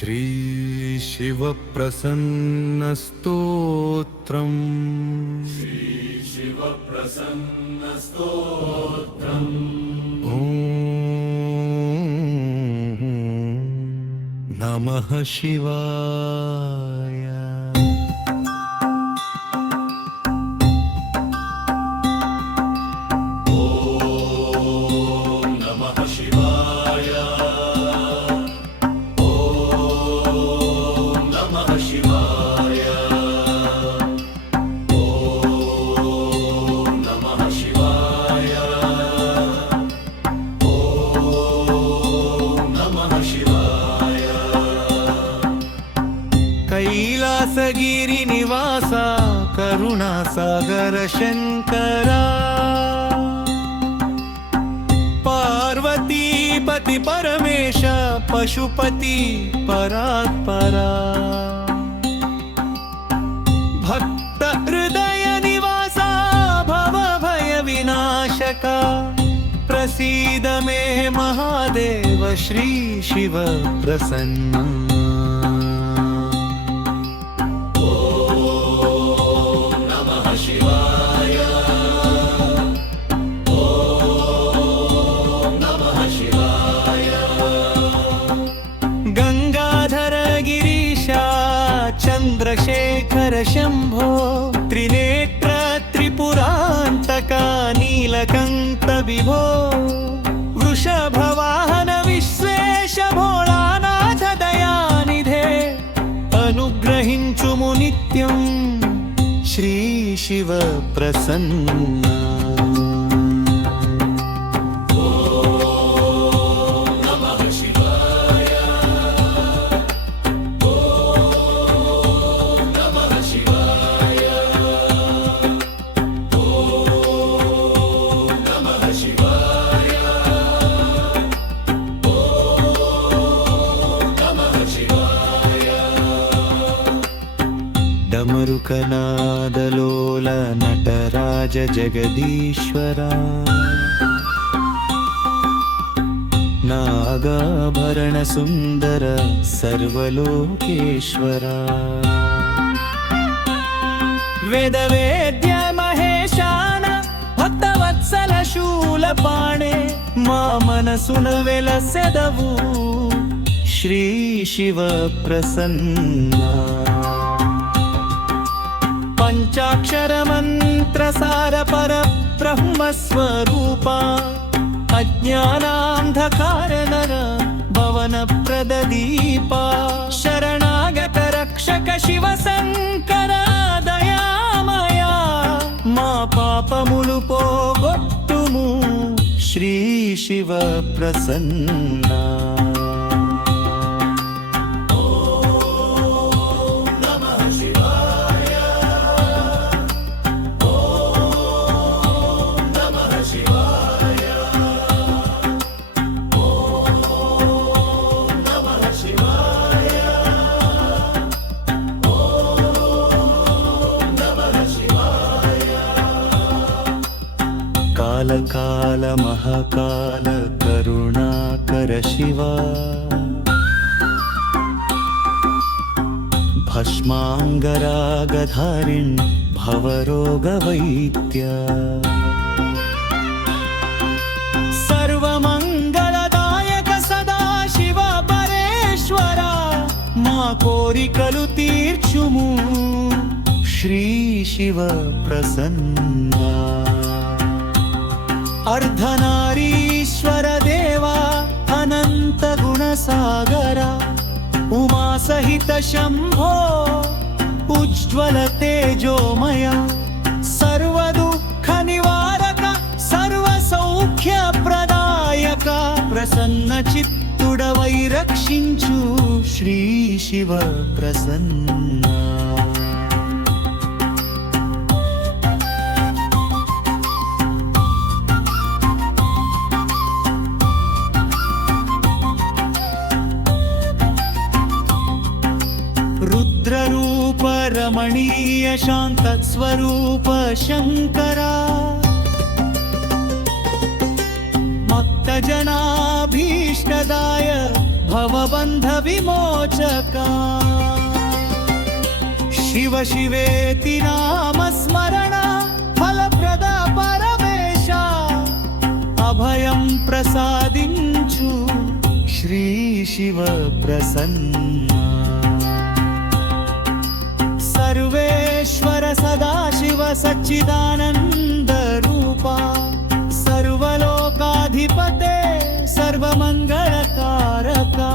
श्री शिव प्रसन्न स्तोत्रम् नमः शिवाय। कैलासगिरि निवासा करुणासागर शंकरा पार्वतीपति परमेश पशुपति परात्परा भक्त हृदय निवासा भव भय विनाशका प्रसीद मे महादेव श्री शिव प्रसन्न। चंद्रशेखर शंभो त्रिनेत्र त्रिपुरांतका नीलकंठ विभो वृषभवाहन विश्वेश भोलानाथ दयानिधे अनुग्रहिंचुमु नित्यं श्री शिव प्रसन्न। डमरुकनादलोल नटराज जगदीश्वरा नागाभरण सुंदर सर्वलोकेश्वरा वेदवेद्य महेशान भक्तवत्सल शूलपाणे मा मनसुन वेलसेदवु श्री शिव प्रसन्न। पंचाक्षर मंत्र सार पर ब्रह्म स्वरूपा अज्ञानांधकार नर भवन प्रददीपा शरणागत रक्षक शिव शंकर दयामया मा पापमुलु पोगొట్టుము श्री शिव प्रसन्न। काल काल महाकाल करुणाकर शिवा भस्मांगरागधारिन् भवरोगवैद्य सर्वमंगलदायक सदा शिव परेश्वरा मा कोरिकलु तीर्चुमु श्री शिव प्रसन्न। अर्धनारीश्वर देवा अनंत गुणसागरा उमा सहित शंभो उज्ज्वल तेजोमया सर्व दुःख निवारक सर्व सौख्य प्रदायक प्रसन्न चित्तुडवै रक्षिंचु श्री शिव प्रसन्न। रुद्ररूप रमणीय शांत स्वरूप शंकरा भक्त जनाभीष्टदाय भवबन्ध विमोचका शिव शिवेति नामस्मरण फलप्रद परमेशा अभयं प्रसादिंचु श्री शिव प्रसन्ना सर्वेश्वर सदाशिव सच्चिदानन्द रूपा सर्वलोकाधिपते सर्वमङ्गलकारका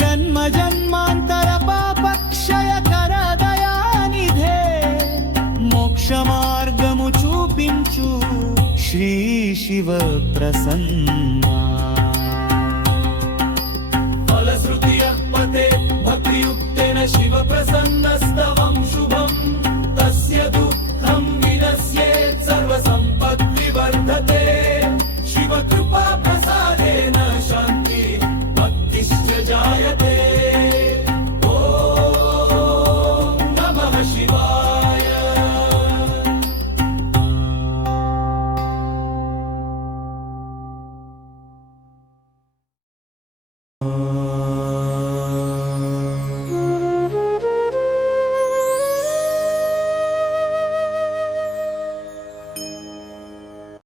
जन्म जन्मान्तर पापक्षय कर दयानिधे मोक्षमार्गము చూపించు श्री शिव प्रसन्ना फलश्रुतियः भक्तियुक्तेन शिव प्रसन्नस्तवं शुभं तस्य दुःखं विनश्येत् सर्वसम्पद्विवर्धते शिव कृपा प्रसादेन शान्ति भक्तिश्च जायते